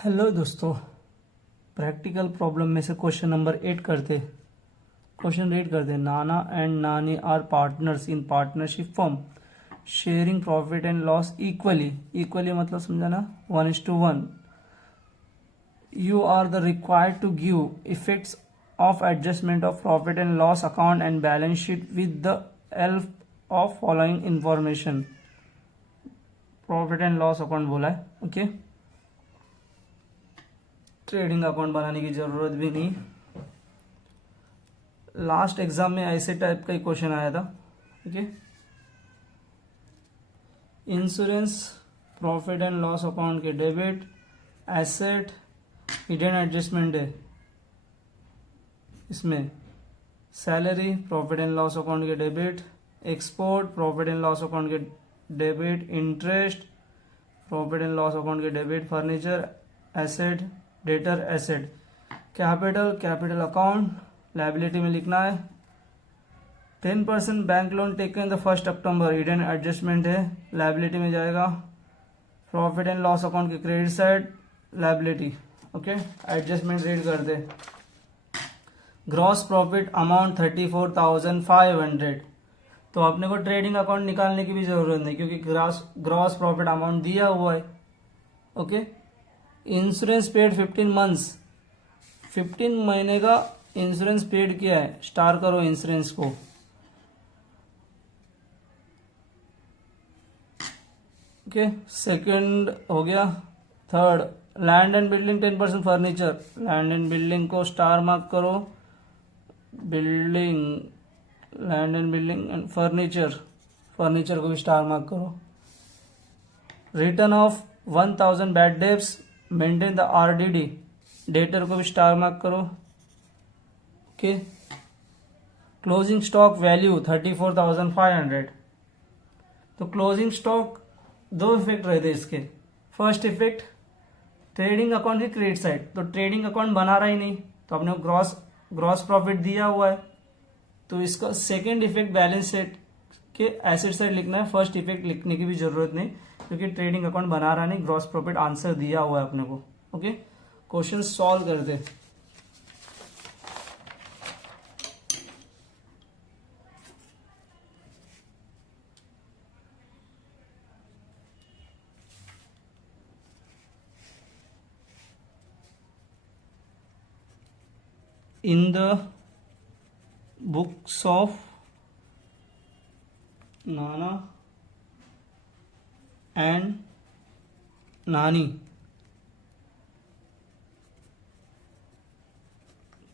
Hello दोस्तों, practical problem में से क्वेश्चन नंबर 8 करते। क्वेश्चन रीड करते। Nana and Nani are partners in partnership firm sharing profit and loss equally. Equally मतलब समझा ना, 1:1। You are the required to give effects of adjustment of profit and loss account and balance sheet with the help of following information. Profit and loss account बोला है, okay. Trading account बनाने की जरूरत भी नहीं। लास्ट एग्जाम में ऐसे type का ही क्वेश्चन आया था, okay. Insurance profit and loss account के डेबिट, एसेट हिडन एडजस्टमेंट है इसमें। Salary profit and loss account के debit, export profit and loss account के debit, interest profit and loss account के debit, furniture asset, debtor asset, capital account liability में लिखना है। 10% bank loan taken the 1 October, hidden adjustment है, liability में जाएगा। Profit and loss account के credit side liability, okay. Adjustment read कर दे। Gross profit amount 34,500। तो अपने को ट्रेडिंग अकाउंट निकालने की भी जरूरत नहीं क्योंकि ग्रॉस प्रॉफिट अमाउंट दिया हुआ है, ओके। इंश्योरेंस पेड 15 मंथ्स, 15 महीने का इंश्योरेंस पेड किया है। स्टार करो इंश्योरेंस को, ओके। सेकंड हो गया। Third, land and building 10% furniture, land and building को स्टार मार्क करो। Building, land and building and furniture, furniture को भी स्टार मार्क करो। Return of 1000 bad debts, maintain the RDD, debtor को भी स्टार मार्क करो, ओके। Closing stock value 34,500। तो closing stock दो इफेक्ट रहते इसके। फर्स्ट इफेक्ट, ट्रेडिंग अकाउंट की क्रेडिट साइड, तो ट्रेडिंग अकाउंट बना रहा ही नहीं तो अपने को ग्रॉस प्रॉफिट दिया हुआ है। तो इसका सेकेंड इफेक्ट बैलेंस शीट के एसेट साइड लिखना है। फर्स्ट इफेक्ट लिखने की भी जरूरत नहीं क्योंकि ट्रेडिंग अकाउंट बना रहा नहीं, ग्रॉस प्रॉफिट आंसर दिया हुआ है अपने को, ओके। क्वेश्चन सॉल्व करते। In the books of Nana and नानी,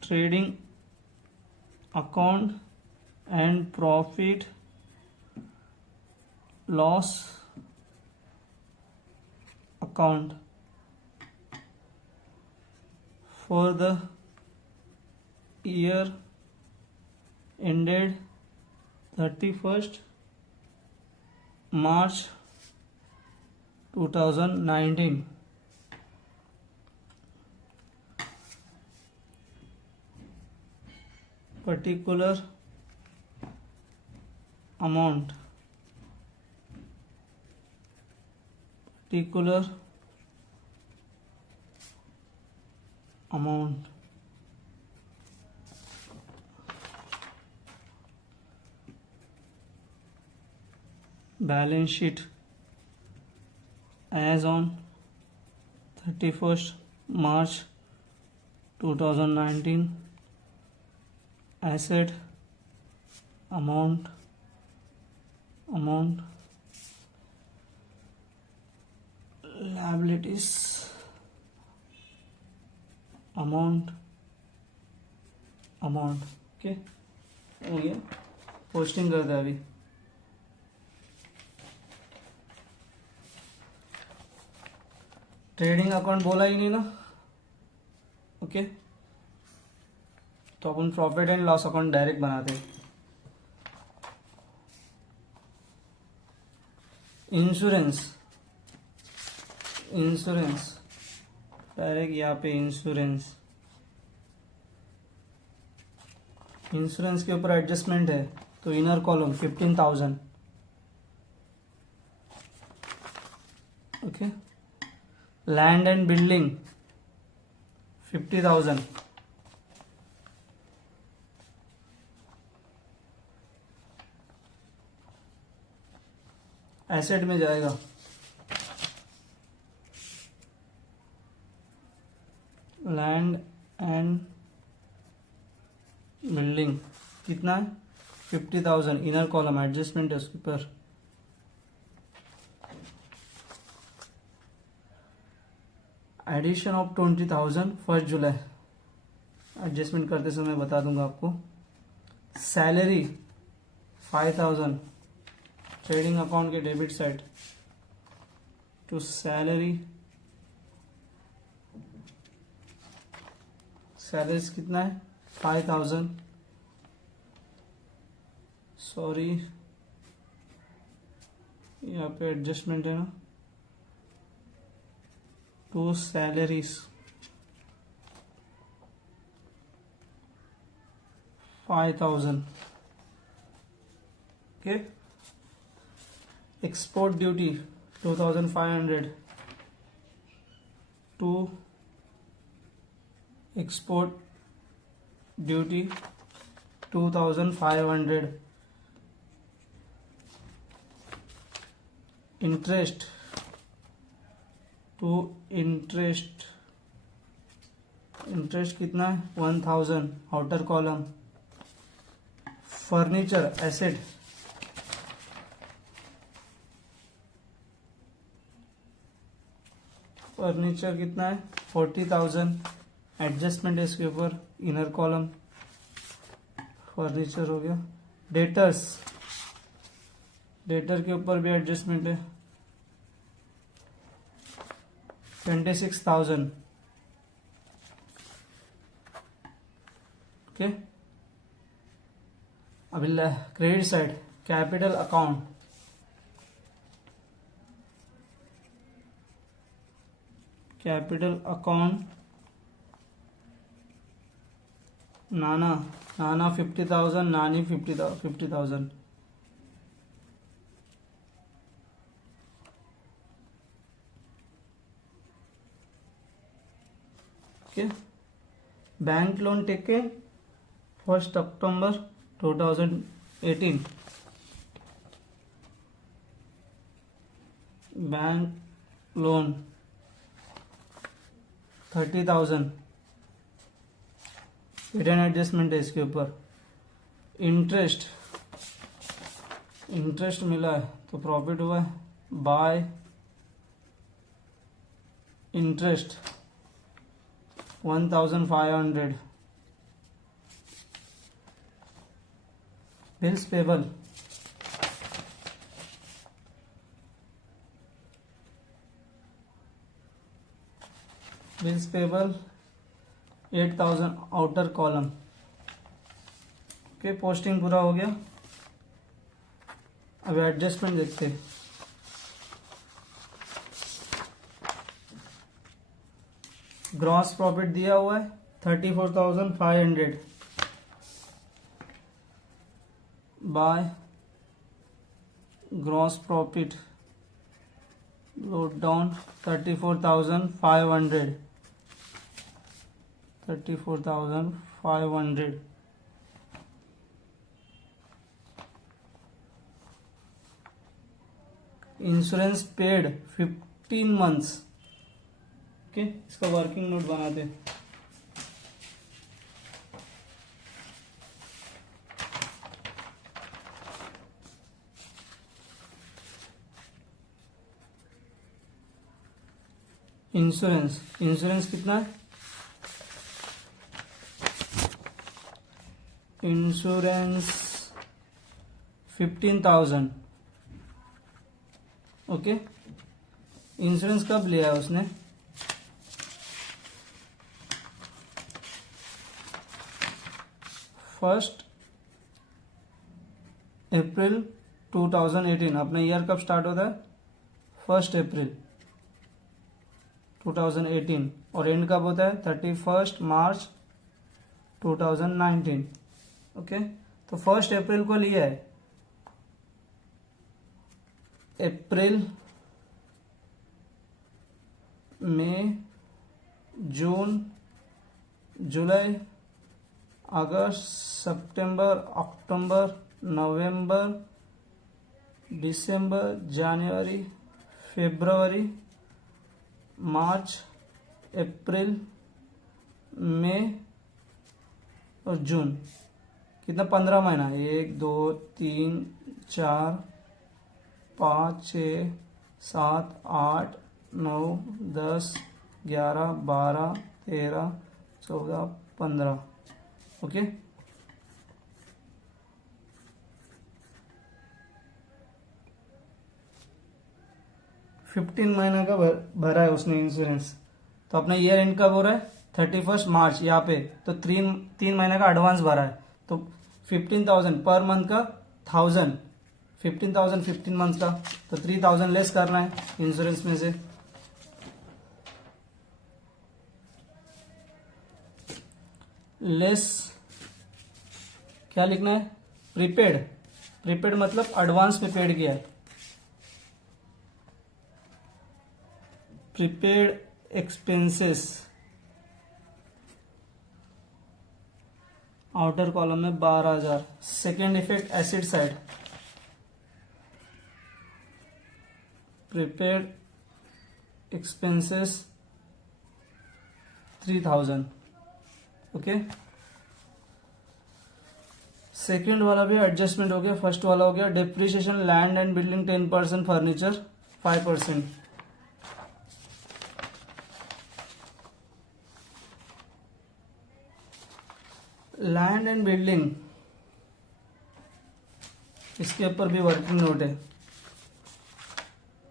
trading account and profit loss account for the year ended 31st March 2019. Particular amount, balance sheet as on 31st March 2019, asset amount, liabilities amount, okay. हो गया, posting कर दे अभी। Trading account बोला ही नहीं ना, okay. तो अपन profit and loss account direct बनाते हैं। इंश्योरेंस डायरेक्ट यहाँ पे इंश्योरेंस के ऊपर एडजस्टमेंट है तो inner column 15,000, okay. Land and building 50,000। Asset में जाएगा। लैंड एंड बिल्डिंग कितना है? 50,000। इनर कॉलम एडजस्टमेंट है उसके ऊपर। Addition of 20,000 1 July. एडजस्टमेंट करते समय बता दूंगा आपको। सैलरी 5,000 ट्रेडिंग अकाउंट के debit side to salary. Salaries कितना है? 5,000। सॉरी यहाँ पे एडजस्टमेंट है ना, to salaries 5,000। Okay. Export duty 2,500 to export duty 2,500। Interest to interest कितना है? 1,000 outer column. Furniture asset furniture कितना है? 40,000। एडजस्टमेंट है इसके ऊपर, इनर कॉलम। फर्नीचर हो गया। डेटर के ऊपर भी एडजस्टमेंट है, 26,000। ओके। अभी क्रेडिट साइड कैपिटल अकाउंट नाना 50,000, नानी 50,000। Okay. Bank loan taken 1 October 2018। Bank loan 30,000। Return adjustment है इसके ऊपर। इंटरेस्ट मिला है तो प्रॉफिट हुआ है bye interest 1,500। Bills payable bills payable 8,000 outer column. Okay. Posting पूरा हो गया। अब एडजस्टमेंट देखते हैं। ग्रॉस प्रॉफिट दिया हुआ है 34,500 by gross profit load down 34,500। 34,500। Insurance paid 15 months। Okay. इसका वर्किंग नोट बनाते हैं। इंश्योरेंस कितना है? इंश्योरेंस 15,000। ओके। इंश्योरेंस कब लिया है उसने? First April 2018। अपना ईयर कब स्टार्ट होता है? 1 अप्रैल 2018। और एंड कब होता है? 31 मार्च 2019। ओके। तो 1 अप्रैल को लिया है। अप्रैल, मई, जून, जुलाई, अगस्त, सितंबर, अक्टूबर, नवंबर, दिसंबर, जनवरी, फरवरी, मार्च, अप्रैल, मई और जून। कितना? 15 महीना। 1 2 3 4 5 6 7 8 9 10 11 12 13 14 15। ओके, फिफ्टीन महीना का भरा है उसने इंश्योरेंस। तो अपना ईयर एंड कब हो रहा है? 31 मार्च यहाँ पे। तो तीन महीने का एडवांस भरा है। तो 15,000 पर मंथ का 1000, 15,000 15 मंथ का, तो 3,000 लेस करना है इंश्योरेंस में से। लेस क्या लिखना है? प्रीपेड। प्रीपेड मतलब एडवांस में पेड किया है। प्रीपेड एक्सपेंसेस आउटर कॉलम में 12,000। Second effect acid side, prepaid expenses 3,000। Okay, second वाला भी एडजस्टमेंट हो गया। फर्स्ट वाला हो गया depreciation land and building 10%, furniture 5%। Land and building, इसके ऊपर भी वर्किंग नोट है।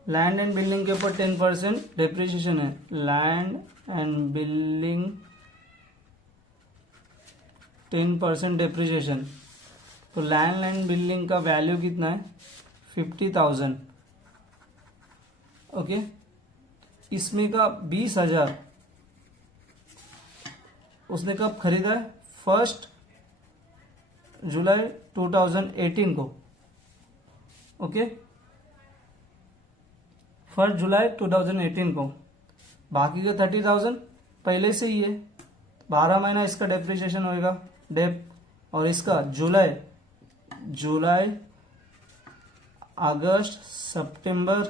लैंड एंड बिल्डिंग के ऊपर 10% डेप्रिसिएशन है। Land and building 10% depreciation. तो लैंड एंड बिल्डिंग का वैल्यू कितना है? 50,000। ओके, इसमें का 20,000 उसने कब खरीदा है? 1 जुलाई 2018 को। ओके, 1 जुलाई 2018 को। बाकी का 30,000 पहले से ही है। 12 महीना इसका डेप्रिसिएशन होएगा डेप। और इसका जुलाई, अगस्त, सितंबर,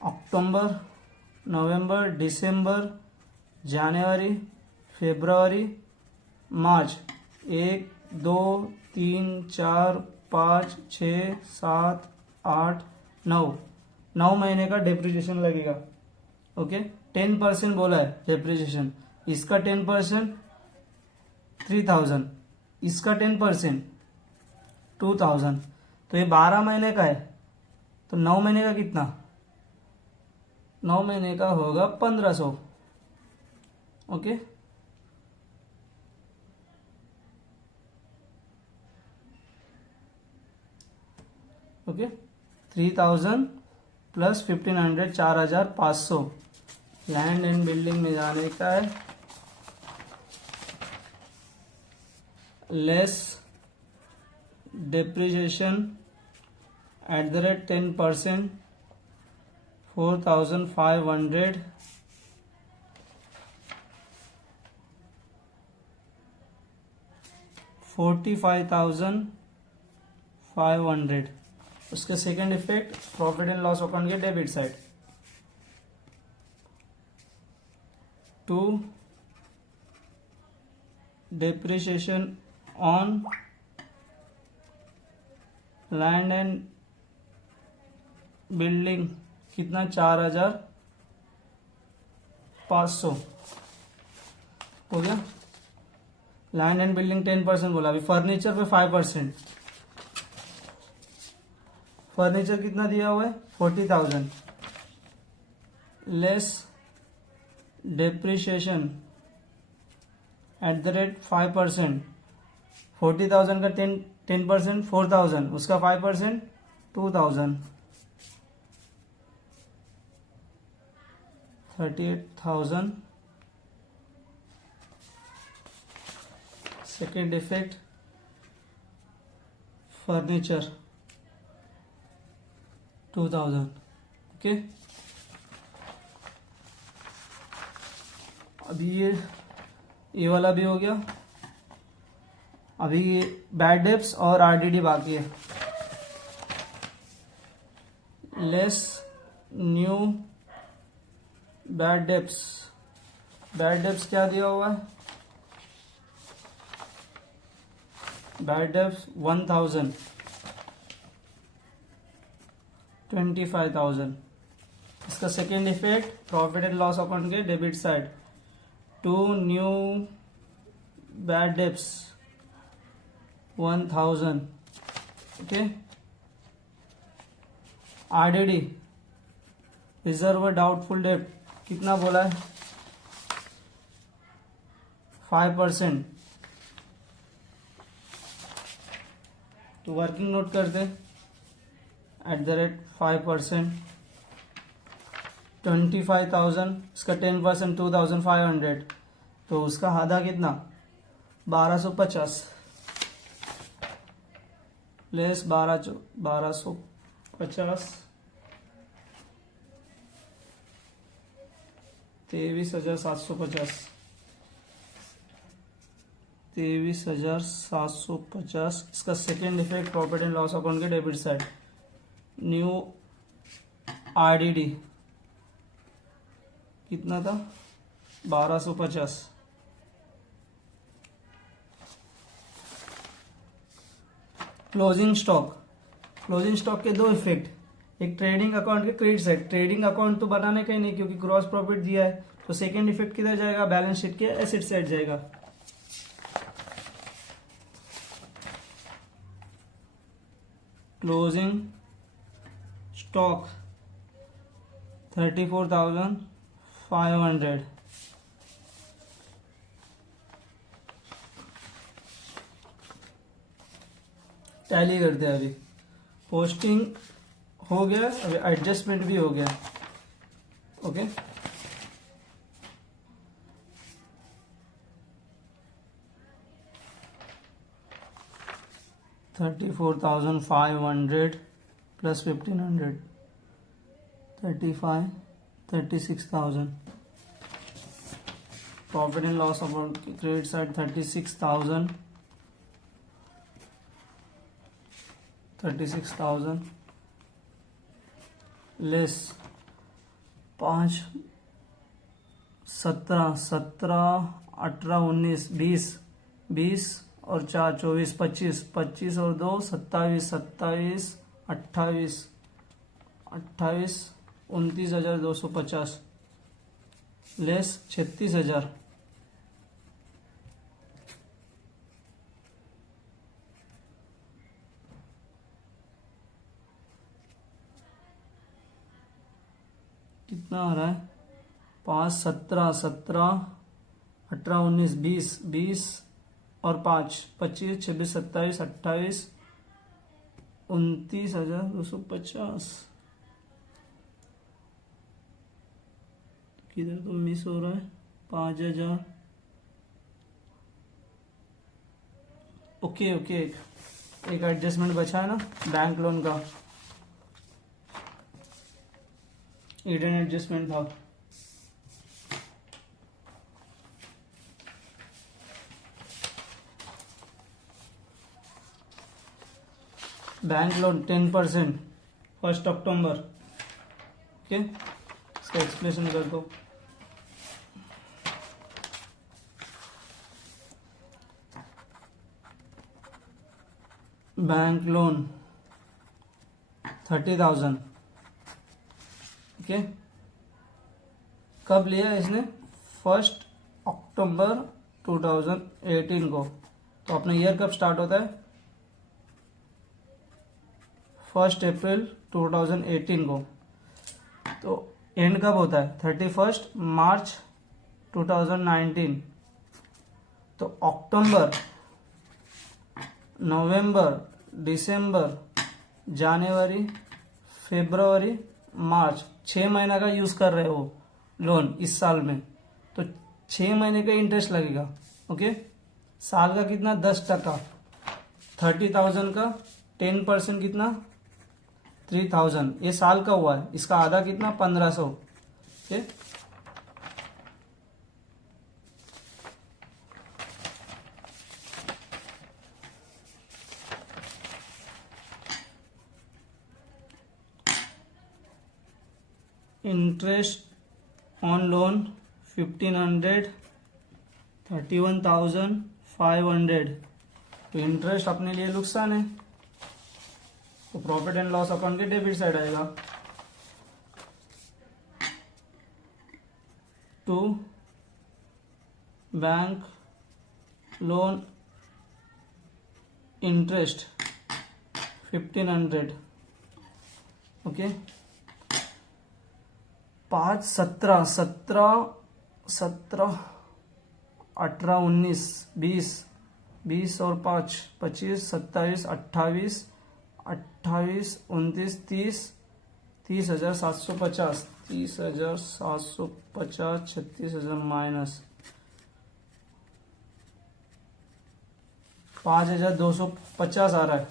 अक्टूबर, नवंबर, दिसंबर, जनवरी, फरवरी, मार्च, 1 2 3 4 5 6 7 8 9 महीने का डेप्रिसिएशन लगेगा। ओके, 10% बोला है डेप्रिसिएशन। इसका 10% 3,000, इसका 10% 2,000। तो ये 12 महीने का है। तो 9 महीने का कितना? 9 महीने का होगा 1,500। Okay, okay, 3,000 plus 1,500, 4,500 land and building में जाने का है। Less depreciation at the rate 10%, 4,500, 45,500। उसके second effect profit and loss account के debit side. 2 depreciation on land and building कितना? 4,500 हो गया। लैंड एंड बिल्डिंग 10% बोला। अभी फर्नीचर पे 5%। फर्नीचर कितना दिया हुआ है? 40,000 less depreciation at the rate 5%। 40,000 का 10% 4,000, उसका 5% 2,000, 38,000। Second effect furniture 2,000। ओके, अभी ये ये वाला भी हो गया। अभी बैड डेब्ट्स और आरडीडी बाकी है। Less new bad debts. Bad debts क्या दिया हुआ है? Bad debts 1000, 25,000। इसका second effect profit and loss account के debit side, 2 new bad debts 1000। Okay. RDD reserve doubtful debt कितना बोला है? 5%। तो वर्किंग नोट कर दे @5%। 25,000, इसका 10% 2,500, तो उसका आधा कितना? 1250 लेस 1250 23,750। 23,750। इसका second effect profit and loss account के डेबिट साइड, न्यू आरडीडी कितना था? 1250। Closing stock. क्लोजिंग स्टॉक के दो इफेक्ट, एक ट्रेडिंग अकाउंट के क्रेडिट साइड। ट्रेडिंग अकाउंट तो बनाने का ही नहीं क्योंकि ग्रॉस प्रॉफिट दिया है, तो सेकेंड इफेक्ट किधर जाएगा? बैलेंस शीट के एसेट साइड जाएगा। Closing stock 34,500। टैली करते हैं। अभी पोस्टिंग हो गया, अभी एडजस्टमेंट भी हो गया। Okay. $34,500 plus 1,500, 35, 36,000। Profit and loss account credit side 36,000 less 5, 17, 18, 19, 20 और 4, 24, 25 और 2, 27, 28, 29,250 लेस 36,000। कितना आ रहा है? 5, 17, 18, 19, 20 और 5, 25, 26, 27, 28, 29,250। किधर तो मिस हो रहा है? 5,000। ओके। एक एडजस्टमेंट बचा है ना, बैंक लोन का ईडन एडजस्टमेंट था। बैंक लोन 10% 1 अक्टूबर। ओके, इसका एक्सप्लेनेशन कर दो। Bank loan 30,000। ओके, कब लिया इसने? 1 अक्टूबर 2018 को। तो अपना ईयर कब स्टार्ट होता है? 1 अप्रैल 2018 को। तो एंड कब होता है? 31 मार्च 2019। तो अक्टूबर, नवंबर, दिसंबर, जनवरी, फरवरी, मार्च, 6 महीना का यूज कर रहे हो लोन इस साल में, तो 6 महीने का इंटरेस्ट लगेगा। ओके, साल का कितना? 10%। 30,000 का 10% कितना? 3,000। ये साल का हुआ है, इसका आधा कितना? 1,500। Okay, interest on loan 1500, 31,500। तो इंटरेस्ट अपने लिए नुकसान है, तो प्रॉफिट एंड लॉस अकाउंट के डेबिट साइड आएगा। To bank loan interest 1500, okay. 5, 17, 18, 19, 20 और 5, 25, 27, 28, 29, 30, 30,750, 30,750, 36,000 माइनस 5,250 आ रहा है।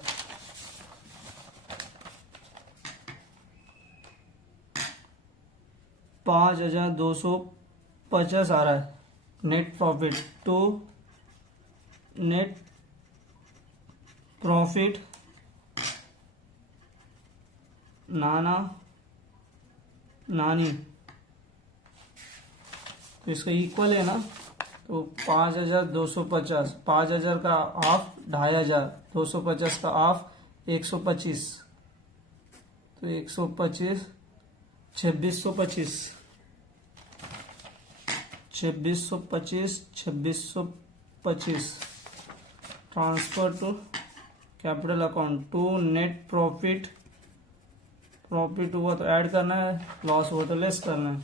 $5,250 आ रहा है नेट प्रॉफिट। तो नेट प्रॉफिट नानी, तो इसका इक्वल है ना, तो 5,250, 5,000 का हाफ 2,500, 250 का हाफ 125, तो 125, 2625, 2625 transfer to capital account. To net profit हुआ तो ऐड करना है, लॉस हुआ तो लेस करना है।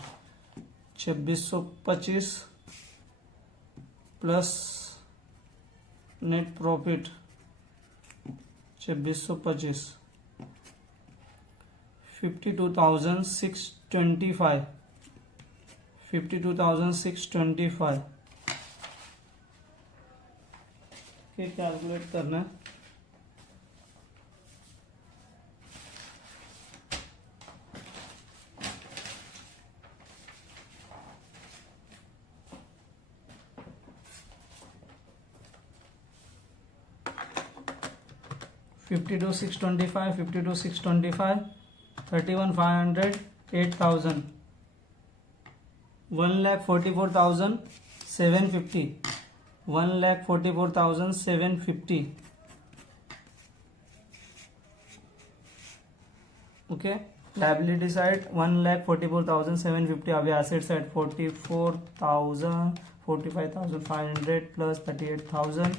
2625 प्लस नेट प्रॉफिट 2625, 52,625, 52,625 ये कैलकुलेट करना है। Fifty two six twenty five 31,500, 8,000, 1,44,750, 1,44,750, okay. Liability side 1,44,750, अभी एसेट साइड 45,500 प्लस 38,000,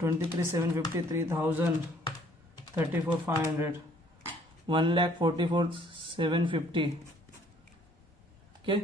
23,750, 3,000, 34,500, 1,44,750, ओके।